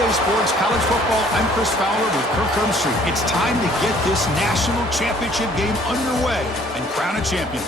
EA Sports College Football, I'm Chris Fowler with Kirk Herbstreit. It's time to get this national championship game underway and crown a champion.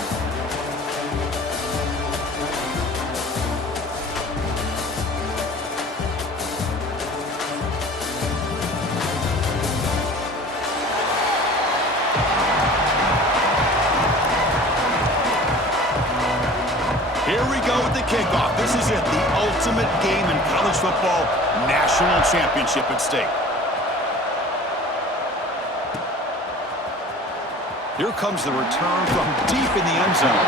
Here we go with the kickoff. This is it, the ultimate game in college football, national championship at stake. Here comes the return from deep in the end zone.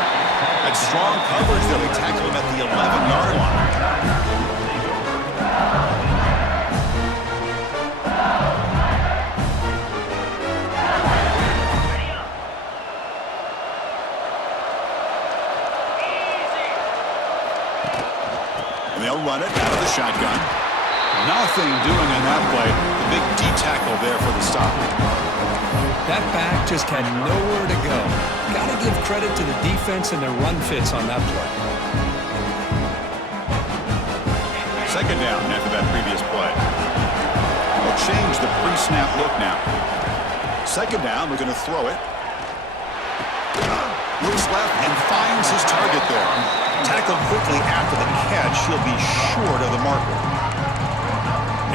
That strong coverage that we tackled him at the 11-yard line. And they'll run it out of the shotgun. Nothing doing on that play. The big D tackle there for the stop. That back just had nowhere to go. Got to give credit to the defense and their run fits on that play. Second down after that previous play. They'll change the pre-snap look now. Second down, we're going to throw it. Looks left and finds his target there. Tackled quickly after the catch. He'll be short of the marker.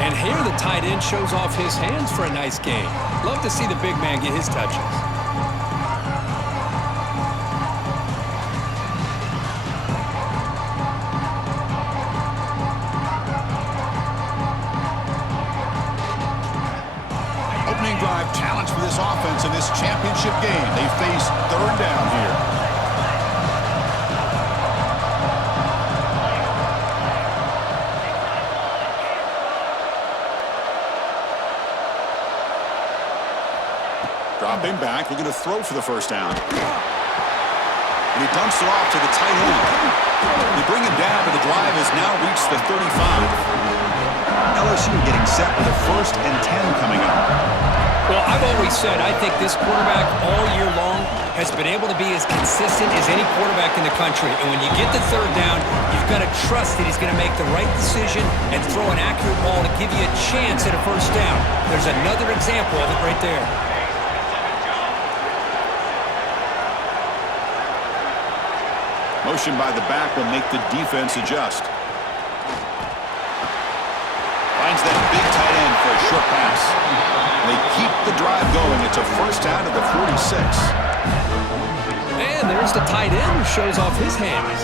And here the tight end shows off his hands for a nice game. Love to see the big man get his touches. Opening drive challenge for this offense in this championship game. They face third down here. Dropping back, we're going to throw for the first down. And he dumps it off to the tight end. They bring him down, but the drive has now reached the 35. LSU getting set for the 1st and 10 coming up. Well, I've always said I think this quarterback all year long has been able to be as consistent as any quarterback in the country. And when you get the third down, you've got to trust that he's going to make the right decision and throw an accurate ball to give you a chance at a first down. There's another example of it right there. Motion by the back will make the defense adjust. Finds that big tight end for a short pass. They keep the drive going. It's a first down to the 46. And there's the tight end who shows off his hands.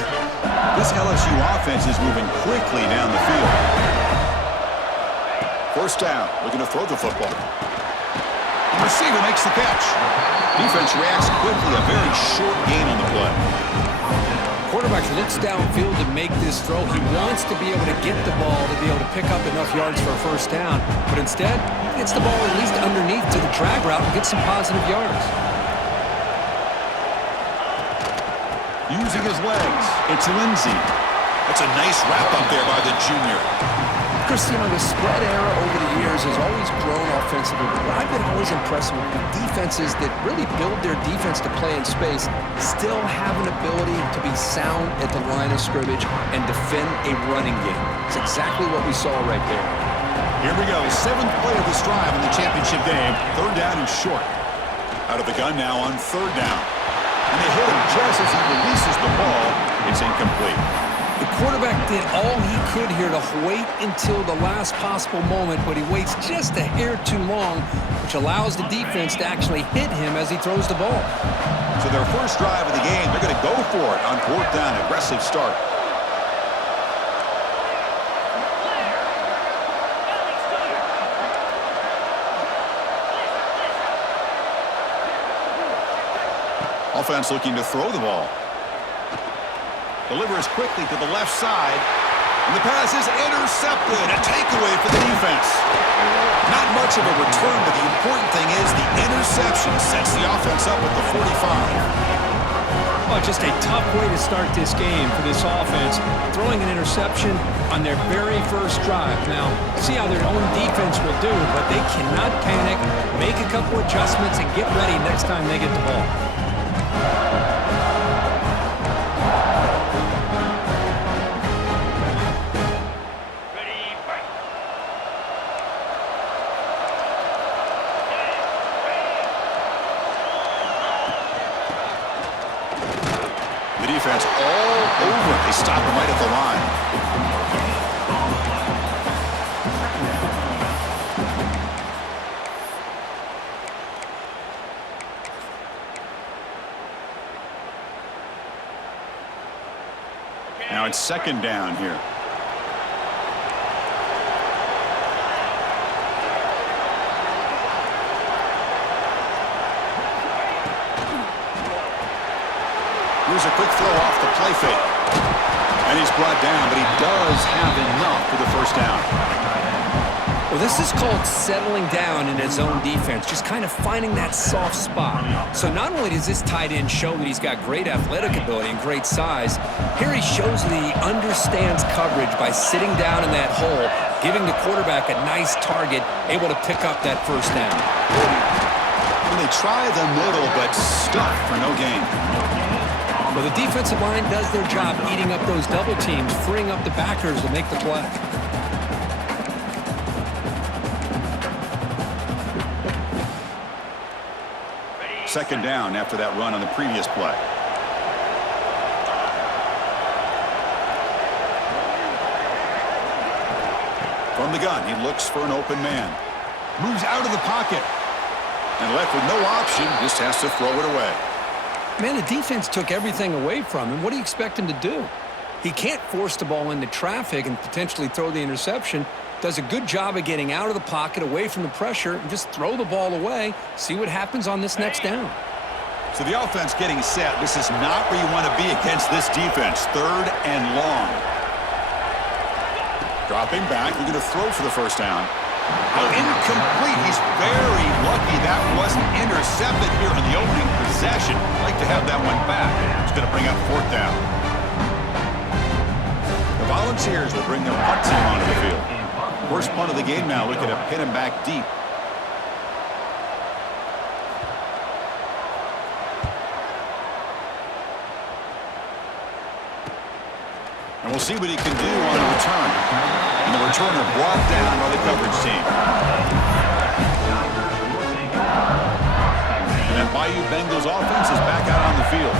This LSU offense is moving quickly down the field. First down. Looking to throw the football. The receiver makes the catch. Defense reacts quickly. A very short gain on the play. Quarterback looks downfield to make this throw. He wants to be able to get the ball to be able to pick up enough yards for a first down. But instead, he gets the ball at least underneath to the drag route and gets some positive yards. Using his legs, it's Lindsey. That's a nice wrap up there by the junior. Christian, the spread era over the years has always grown offensively, but I've been always impressed with the defenses that really build their defense to play in space, still have an ability to be sound at the line of scrimmage and defend a running game. It's exactly what we saw right there. Here we go, 7th play of this drive in the championship game. Third down and short. Out of the gun now on third down. And they hit him just as he releases the ball. It's incomplete. The quarterback did all he could here to wait until the last possible moment, but he waits just a hair too long, which allows the defense to actually hit him as he throws the ball. So their first drive of the game, they're going to go for it on 4th down. Aggressive start. Offense looking to throw the ball. Delivers quickly to the left side. And the pass is intercepted. A takeaway for the defense. Not much of a return, but the important thing is the interception sets the offense up at the 45. Oh, just a tough way to start this game for this offense. Throwing an interception on their very first drive. Now, see how their own defense will do, but they cannot panic, make a couple adjustments, and get ready next time they get the ball. defense all over. They stop him right at the line. Now it's second down here. Here's a quick throw off the play fake. And he's brought down, but he does have enough for the first down. Well, this is called settling down in his own defense, just kind of finding that soft spot. So not only does this tight end show that he's got great athletic ability and great size, here he shows that he understands coverage by sitting down in that hole, giving the quarterback a nice target, able to pick up that first down. And they try the middle, but stuck for no gain. Well, the defensive line does their job eating up those double teams, freeing up the backers to make the play. Second down after that run on the previous play. From the gun, he looks for an open man. Moves out of the pocket. And left with no option, just has to throw it away. Man, the defense took everything away from him. What do you expect him to do? He can't force the ball into traffic and potentially throw the interception. Does a good job of getting out of the pocket, away from the pressure, and just throw the ball away. See what happens on this next down. So the offense getting set. This is not where you want to be against this defense. Third and long. Dropping back. We're going to throw for the first down. Oh, incomplete. He's very lucky that wasn't intercepted here in the opening possession. Like to have that one back. It's going to bring up fourth down. The Volunteers will bring their punt team onto the field. First punt of the game now, looking to pin him back deep. And we'll see what he can do on the return. And the returner brought down by the coverage team. And that Bayou Bengals offense is back out on the field.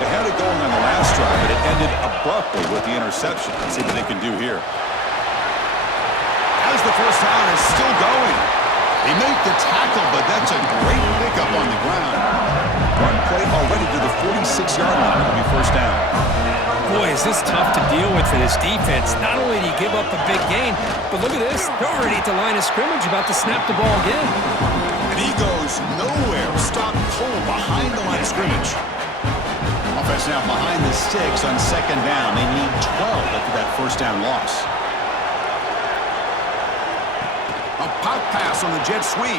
They had it going on the last drive, but it ended abruptly with the interception. Let's see what they can do here. As the first down is still going. They make the tackle, but that's a great pickup on the ground. One play already to the 46-yard line. It'll be first down. Boy, is this tough to deal with for this defense. Not only do you give up a big gain, but look at this. They're already at the line of scrimmage, about to snap the ball again. And he goes nowhere. Stopped cold behind the line of scrimmage. Offense now behind the sticks on second down. They need 12 after that first down loss. A pop pass on the jet sweep.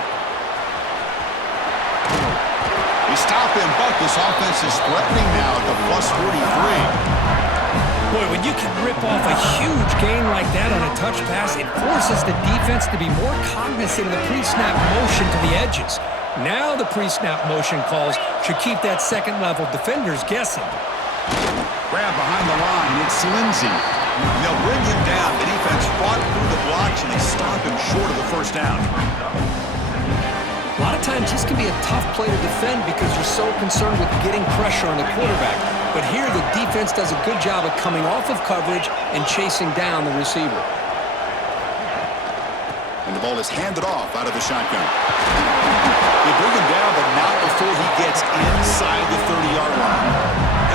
They stop him, but this offense is threatening now at the plus 43. Boy, when you can rip off a huge gain like that on a touch pass, it forces the defense to be more cognizant of the pre-snap motion to the edges. Now the pre-snap motion calls should keep that second-level defenders guessing. Grab behind the line. It's Lindsey. And they'll bring him down. The defense fought through the blocks, and they stop him short of the first down. A lot of times this can be a tough play to defend because you're so concerned with getting pressure on the quarterback. But here the defense does a good job of coming off of coverage and chasing down the receiver. And the ball is handed off out of the shotgun. They bring him down, but not before he gets inside the 30-yard line.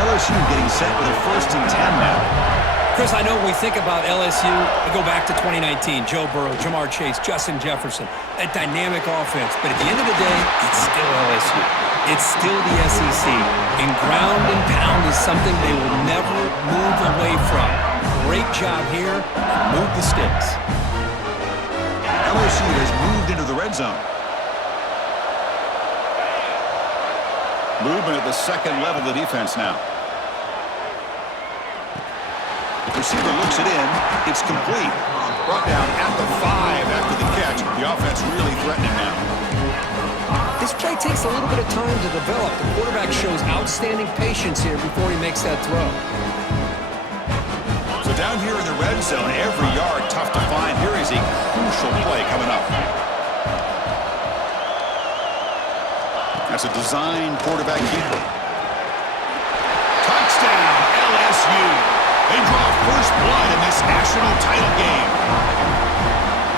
LSU getting set with a 1st and 10 now. Chris, I know when we think about LSU, we go back to 2019, Joe Burrow, Jamar Chase, Justin Jefferson, that dynamic offense. But at the end of the day, it's still LSU. It's still the SEC. And ground and pound is something they will never move away from. Great job here, and move the sticks. LSU has moved into the red zone. Movement at the second level of the defense now. Receiver looks it in. It's complete. Brought down at the 5 after the catch. The offense really threatening now. This play takes a little bit of time to develop. The quarterback shows outstanding patience here before he makes that throw. So down here in the red zone, every yard tough to find. Here is a crucial play coming up. That's a design quarterback keeper. Touchdown! They draw first blood in this national title game.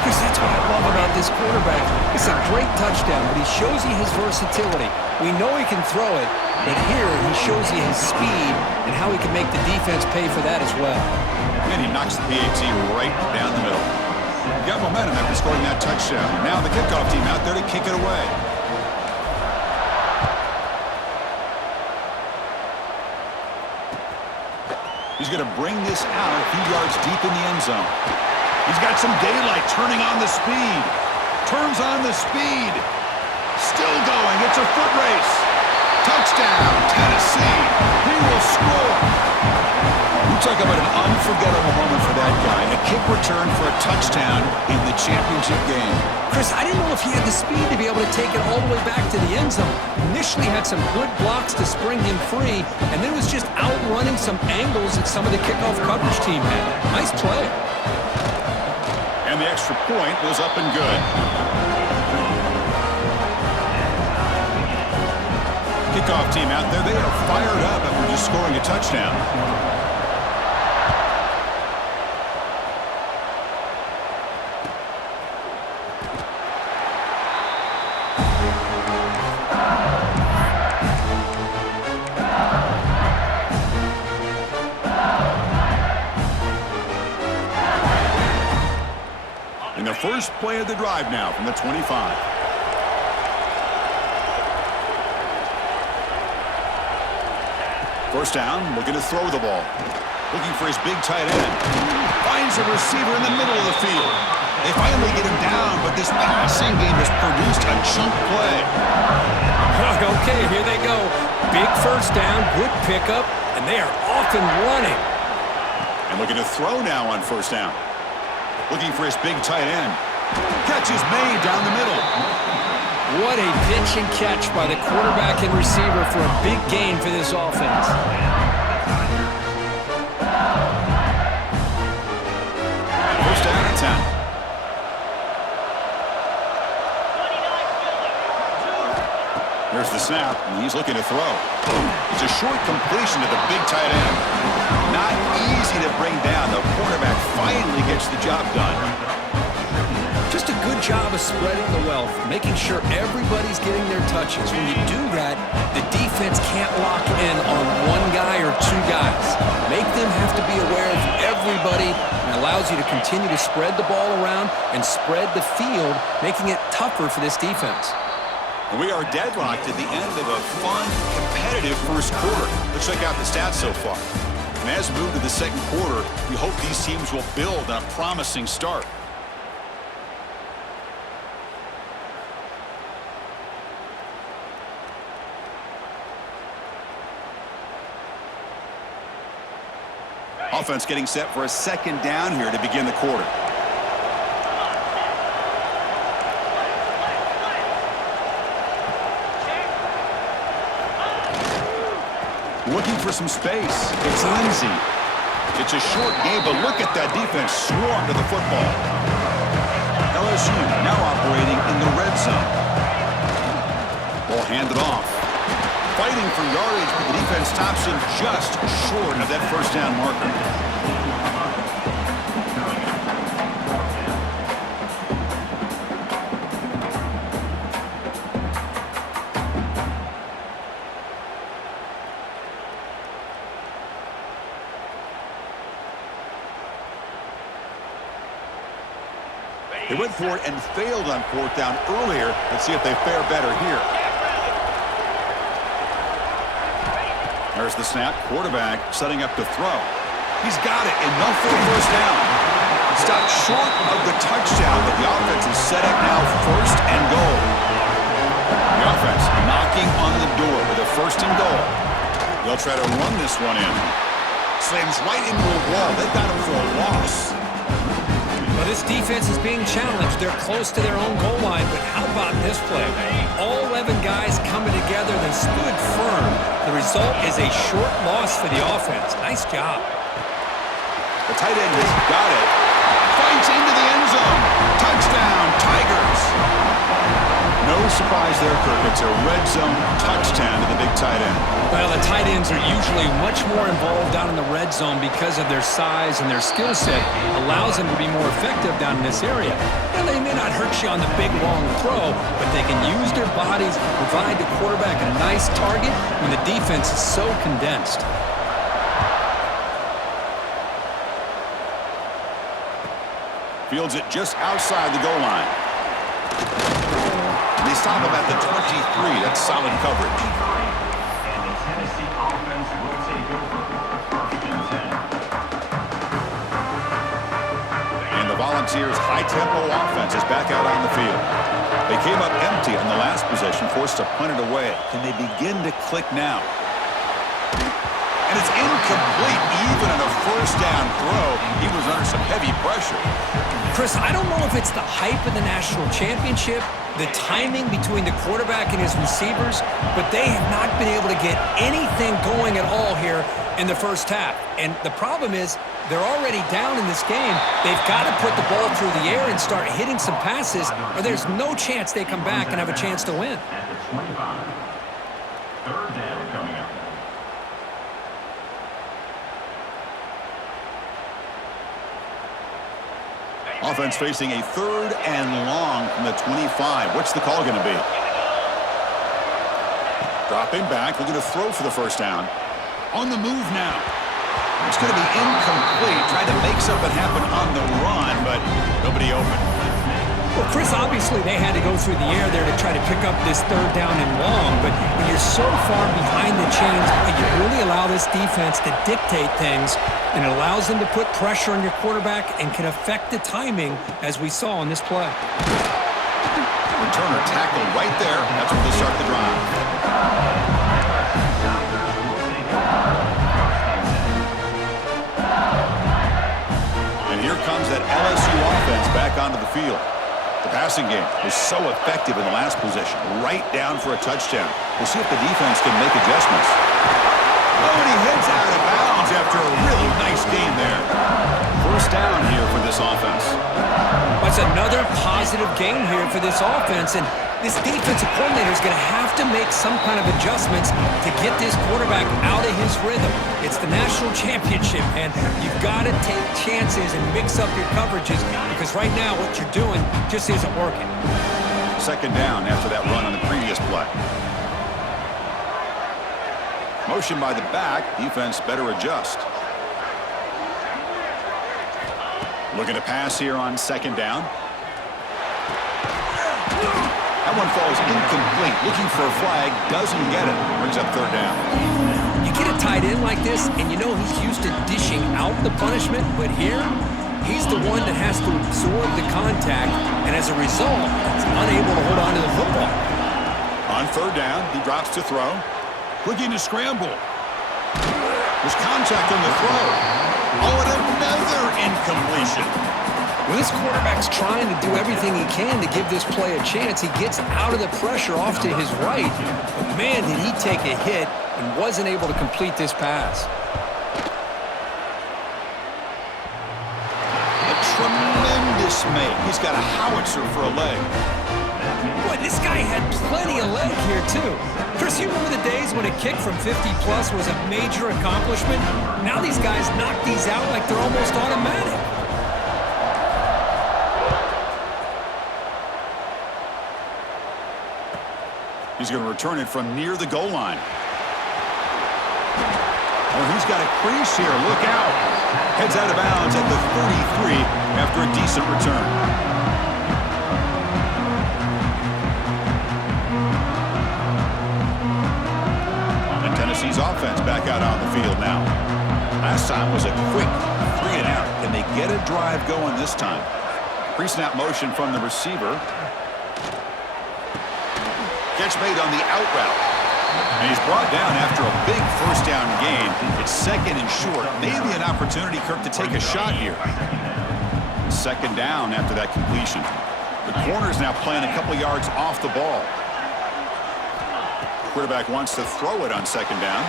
Because that's what I love about this quarterback. It's a great touchdown, but he shows you his versatility. We know he can throw it, but here he shows you his speed and how he can make the defense pay for that as well. And he knocks the PAT right down the middle. Got momentum after scoring that touchdown. Now the kickoff team out there to kick it away. He's going to bring this out a few yards deep in the end zone. He's got some daylight, turning on the speed. Turns on the speed. Still going. It's a foot race. Touchdown, Tennessee. He will score. You talk about an unforgettable moment for that guy. A kick return for a touchdown in the championship game. Chris, I didn't know if he had the speed to be able to take it all the way back to the end zone. Initially had some good blocks to spring him free, and then was just outrunning some angles that some of the kickoff coverage team had. Nice play. And the extra point was up and good. Kickoff team out there, they are fired up after just scoring a touchdown. And the first play of the drive now from the 25. First down, looking to throw the ball. Looking for his big tight end. Finds a receiver in the middle of the field. They finally get him down, but this passing game has produced a chunk play. Okay, here they go. Big first down, good pickup, and they are off and running. And looking to throw now on first down. Looking for his big tight end. Catch is made down the middle. What a pitch and catch by the quarterback and receiver for a big gain for this offense. First down and 10. Here's the snap, and he's looking to throw. It's a short completion to the big tight end. Not easy to bring down. The quarterback finally gets the job done. Just a good job of spreading the wealth, making sure everybody's getting their touches. When you do that, the defense can't lock in on one guy or two guys. Make them have to be aware of everybody, and allows you to continue to spread the ball around and spread the field, making it tougher for this defense. And we are deadlocked at the end of a fun, competitive first quarter. Let's check out the stats so far. And as we move to the second quarter, we hope these teams will build on a promising start. Offense getting set for a second down here to begin the quarter. Looking for some space. It's Lindsey. It's a short game, but look at that defense swarm to the football. LSU now operating in the red zone. Ball handed off. Fighting for yardage, but the defense stops him just short of that first down marker. They went for it and failed on fourth down earlier. Let's see if they fare better here. There's the snap. Quarterback setting up to throw. He's got it. Enough for a first down. Stopped short of the touchdown, but the offense is set up now first and goal. The offense knocking on the door with a first and goal. They'll try to run this one in. Slams right into a wall. They got him for a loss. Well, this defense is being challenged. They're close to their own goal line, but how about this play? All 11 guys coming together, they stood firm. The result is a short loss for the offense. Nice job. The tight end has got it. Fights into the end zone. Touchdown, Tigers. No surprise there, Kirk. It's a red zone touchdown to the big tight end. Well, the tight ends are usually much more involved down in the red zone because of their size and their skill set allows them to be more effective down in this area. And they may not hurt you on the big, long throw, but they can use their bodies to provide the quarterback a nice target when the defense is so condensed. Fields it just outside the goal line. They stop him at the 23. That's solid coverage. And the Tennessee offense will take over first and 10. And the Volunteers' high-tempo offense is back out on the field. They came up empty on the last possession, forced to punt it away. Can they begin to click now? And it's incomplete. Even in a first down throw, he was under some heavy pressure. Chris, I don't know if it's the hype of the national championship, the timing between the quarterback and his receivers, but they have not been able to get anything going at all here in the first half. And the problem is they're already down in this game. They've got to put the ball through the air and start hitting some passes, or there's no chance they come back and have a chance to win. At the 25. Third down coming up. Offense facing a 3rd and long from the 25. What's the call going to be? Dropping back, looking to throw for the first down. On the move now. It's going to be incomplete. Tried to make something happen on the run, but nobody open. Well, Chris, obviously they had to go through the air there to try to pick up this 3rd down and long, but when you're so far behind the chains, you really allow this defense to dictate things, and it allows them to put pressure on your quarterback and can affect the timing, as we saw on this play. Returner tackled right there. That's where they start the drive. And here comes that LSU offense back onto the field. The passing game was so effective in the last possession, right down for a touchdown. We'll see if the defense can make adjustments. Oh, and he heads out of bounds after a really nice game there. First down here for this offense. That's another positive game here for this offense, and this defensive coordinator is going to have to make some kind of adjustments to get this quarterback out of his rhythm. It's the national championship, and you've got to take chances and mix up your coverages because right now what you're doing just isn't working. Second down after that run on the previous play. Motion by the back. Defense better adjust. Looking to pass here on second down. That one falls incomplete. Looking for a flag. Doesn't get it. Brings up third down. You get a tight end like this, and you know he's used to dishing out the punishment, but here, he's the one that has to absorb the contact, and as a result, he's unable to hold on to the football. On third down, he drops to throw. Looking to scramble. There's contact on the throw. Oh, and another incompletion. Well, this quarterback's trying to do everything he can to give this play a chance. He gets out of the pressure off to his right, but man, did he take a hit and wasn't able to complete this pass. A tremendous make. He's got a howitzer for a leg. Boy, this guy had plenty of leg here, too. Chris, you remember the days when a kick from 50-plus was a major accomplishment? Now these guys knock these out like they're almost automatic. He's going to return it from near the goal line. Oh, he's got a crease here. Look out. Heads out of bounds at the 33 after a decent return. And Tennessee's offense back out on the field now. Last time was a quick 3-and-out. Can they get a drive going this time? Pre-snap motion from the receiver. Catch made on the out route. And he's brought down after a big first down gain. It's second and short. Maybe an opportunity, Kirk, to take a shot here. Second down after that completion. The corner's now playing a couple yards off the ball. Quarterback wants to throw it on second down.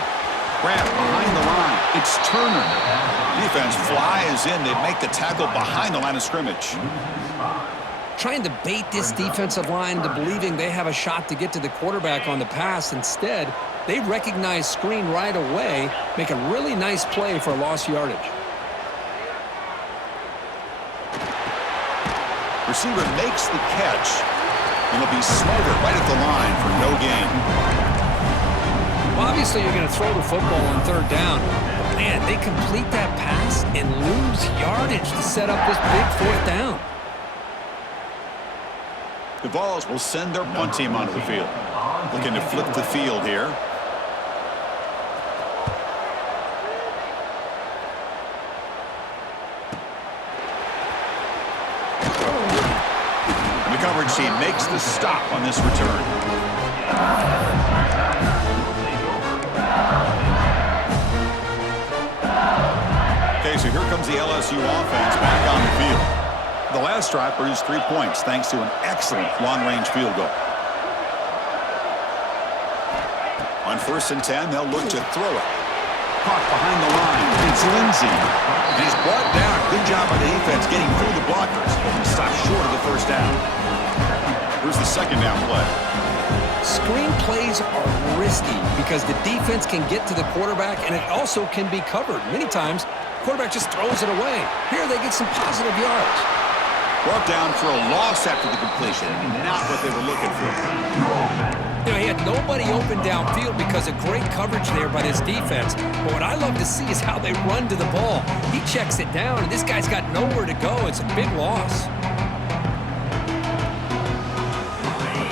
Grant behind the line. It's Turner. Defense flies in. They make the tackle behind the line of scrimmage. trying to bait this defensive line into believing they have a shot to get to the quarterback on the pass. Instead, they recognize screen right away, make a really nice play for lost yardage. Receiver makes the catch, and he'll be smothered right at the line for no gain. Well, obviously, you're going to throw the football on third down. But, man, they complete that pass and lose yardage to set up this big fourth down. The Vols will send their punt team onto the field. Looking to flip the field here. The coverage team makes the stop on this return. Okay, so here comes the LSU offense back on the field. The last drive produced 3 points thanks to an excellent long-range field goal. On 1st and 10, they'll look to throw it. Caught behind the line. It's Lindsey. And he's brought down. Good job by the defense getting through the blockers. Stopped short of the first down. Here's the second down play. Screen plays are risky because the defense can get to the quarterback, and it also can be covered. Many times, the quarterback just throws it away. Here, they get some positive yards. Brought down for a loss after the completion. Not what they were looking for. You know, he had nobody open downfield because of great coverage there by this defense. But what I love to see is how they run to the ball. He checks it down, and this guy's got nowhere to go. It's a big loss.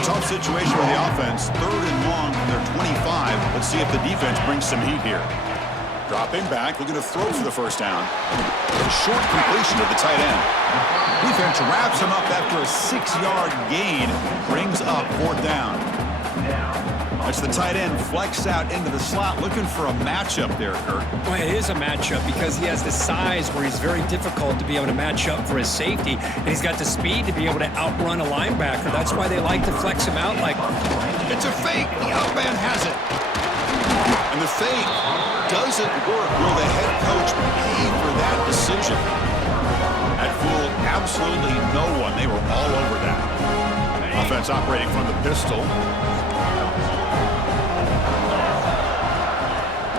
Tough situation with the offense. 3rd and long from their 25. Let's see if the defense brings some heat here. Dropping back, looking to throw for the first down. A short completion to the tight end. Defense wraps him up after a 6-yard gain. Brings up 4th down. That's the tight end flexed out into the slot, looking for a matchup there, Kurt. Well, it is a matchup because he has the size where he's very difficult to be able to match up for his safety, and he's got the speed to be able to outrun a linebacker. That's why they like to flex him out like... It's a fake. The outman has it. And the fake doesn't work. Will the head coach pay for that decision? That fooled absolutely no one. They were all over that. Offense operating from the pistol.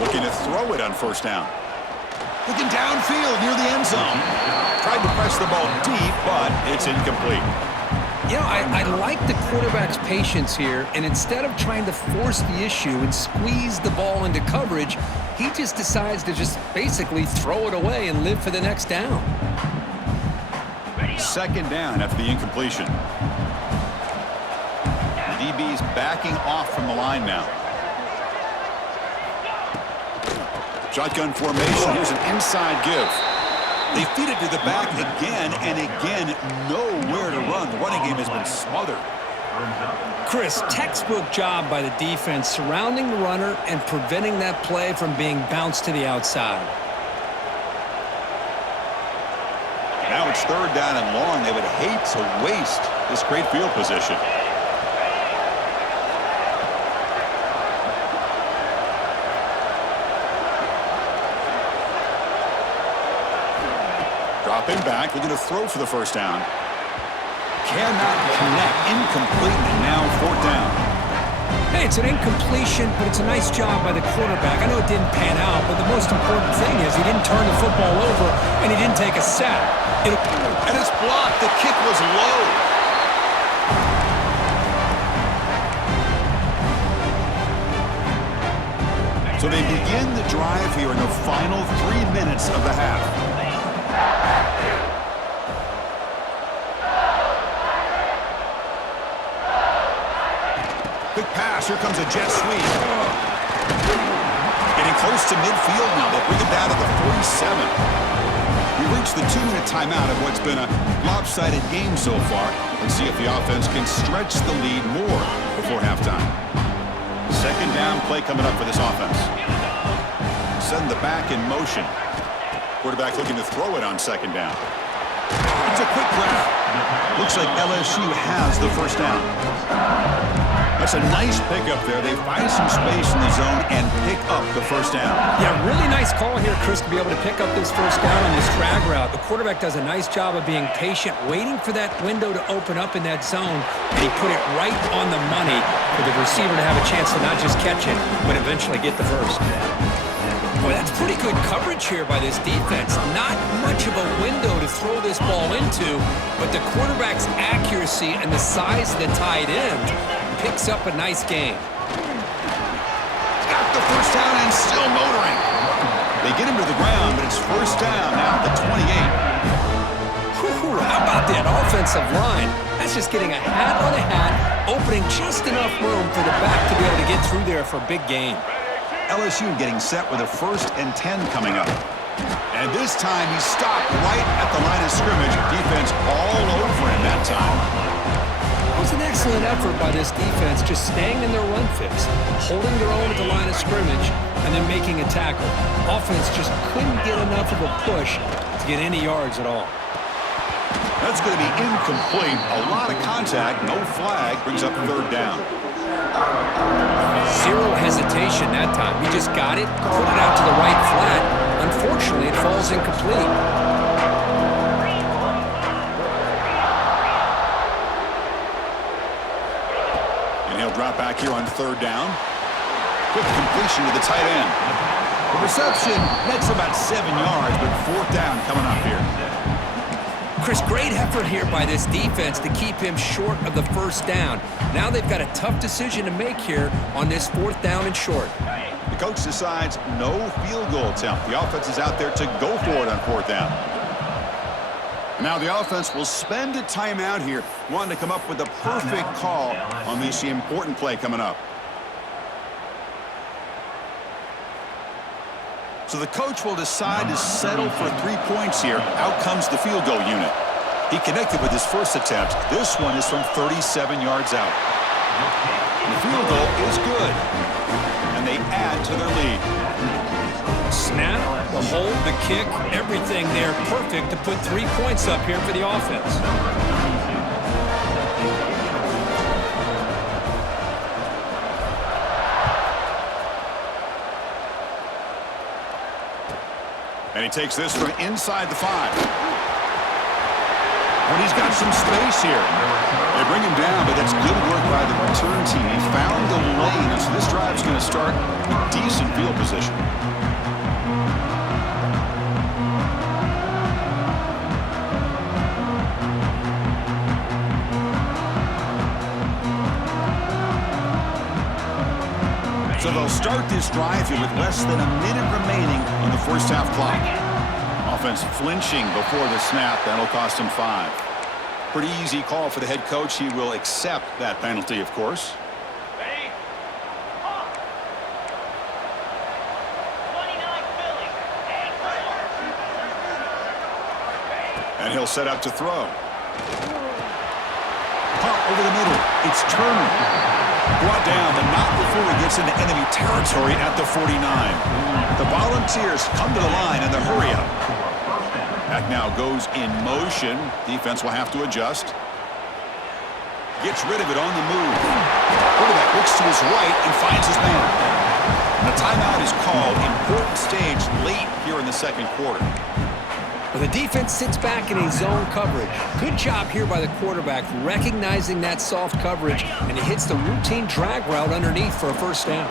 Looking to throw it on 1st down. Looking downfield near the end zone. Tried to press the ball deep, but it's incomplete. You know, I like the quarterback's patience here, and instead of trying to force the issue and squeeze the ball into coverage, he just decides to just basically throw it away and live for the next down. 2nd down after the incompletion. The DB's backing off from the line now. Shotgun formation. Here's an inside give. They feed it to the back again and again. Nowhere to run. The running game has been smothered. Chris, textbook job by the defense surrounding the runner and preventing that play from being bounced to the outside. Now it's 3rd down and long. They would hate to waste this great field position. Dropping back, looking to throw for the first down. Cannot connect. Incomplete, and now 4th down. Hey, it's an incompletion, but it's a nice job by the quarterback. I know it didn't pan out, but the most important thing is he didn't turn the football over, and he didn't take a sack. And it's blocked. The kick was low. So they begin the drive here in the final 3 minutes of the half. Quick pass. Here comes a jet sweep. Getting close to midfield now. They'll bring it down to the 47. We reached the 2-minute timeout of what's been a lopsided game so far. Let's see if the offense can stretch the lead more before halftime. 2nd down play coming up for this offense. Send the back in motion. Quarterback looking to throw it on 2nd down. It's a quick grab. Looks like LSU has the first down. A That's a nice pickup there. They find some space in the zone and pick up the first down. Yeah, really nice call here, Chris, to be able to pick up this first down on this drag route. The quarterback does a nice job of being patient, waiting for that window to open up in that zone, and he put it right on the money for the receiver to have a chance to not just catch it, but eventually get the first. Boy, that's pretty good coverage here by this defense. Not much of a window to throw this ball into, but the quarterback's accuracy and the size of the tight end picks up a nice game. Got the first down and still motoring. They get him to the ground, but it's first down now at the 28. Whew, how about that offensive line? That's just getting a hat on a hat, opening just enough room for the back to be able to get through there for a big gain. LSU getting set with a 1st and 10 coming up. And this time he stopped right at the line of scrimmage. Defense all over him that time. It was an excellent effort by this defense, just staying in their run fix, holding their own at the line of scrimmage, and then making a tackle. Offense just couldn't get enough of a push to get any yards at all. That's going to be incomplete. A lot of contact, no flag, brings up 3rd down. Zero hesitation that time. He just got it, put it out to the right flat. Unfortunately, it falls incomplete. And he'll drop back here on 3rd down. Quick completion to the tight end. The reception, that's about 7 yards, but 4th down coming up here. Chris, great effort here by this defense to keep him short of the first down. Now they've got a tough decision to make here on this 4th down and short. The coach decides no field goal attempt. The offense is out there to go for it on 4th down. Now the offense will spend a timeout here, wanting to come up with the perfect call on this important play coming up. So the coach will decide to settle for 3 points here. Out comes the field goal unit. He connected with his first attempt. This one is from 37 yards out. And the field goal is good. And they add to their lead. Snap, the hold, the kick, everything there perfect to put 3 points up here for the offense. And he takes this from inside the 5. And he's got some space here. They bring him down, but that's good work by the return team. He found the lane, and so this drive's going to start with decent field position. So they'll start this drive here with less than a minute remaining on the first half clock. Offense flinching before the snap. That'll cost him 5. Pretty easy call for the head coach. He will accept that penalty, of course. Ready? 29 Philly. And he'll set up to throw. Pop over the middle. It's Turner. Brought down, but not before he gets into enemy territory at the 49. The Volunteers come to the line in the hurry-up. That now goes in motion. Defense will have to adjust. Gets rid of it on the move. Quarterback looks to his right and finds his man. And the timeout is called. Important stage late here in the 2nd quarter. Well, the defense sits back in a zone coverage. Good job here by the quarterback, recognizing that soft coverage, and he hits the routine drag route underneath for a first down.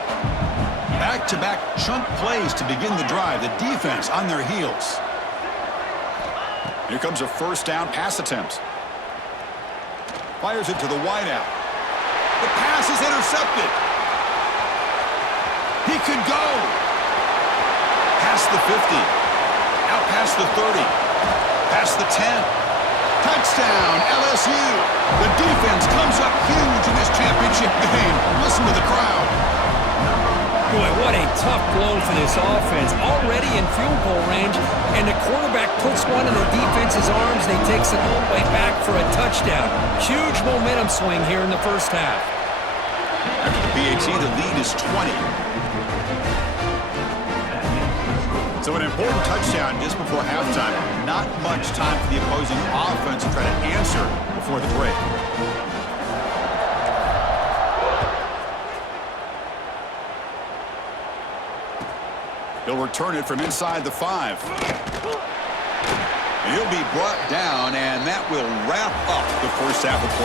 Back-to-back chunk plays to begin the drive. The defense on their heels. Here comes a first down pass attempt. Fires it to the wideout. The pass is intercepted. He could go. Past the 50. Out past the 30. Past the 10. Touchdown, LSU. The defense comes up huge in this championship game. Listen to the crowd. Boy, what a tough blow for this offense. Already in field goal range, and the quarterback puts one in the defense's arms, and he takes it all the way back for a touchdown. Huge momentum swing here in the first half. After the PAT, the lead is 20. So an important touchdown just before halftime. Not much time for the opposing offense to try to answer before the break. He'll return it from inside the 5. And he'll be brought down, and that will wrap up the first half of play.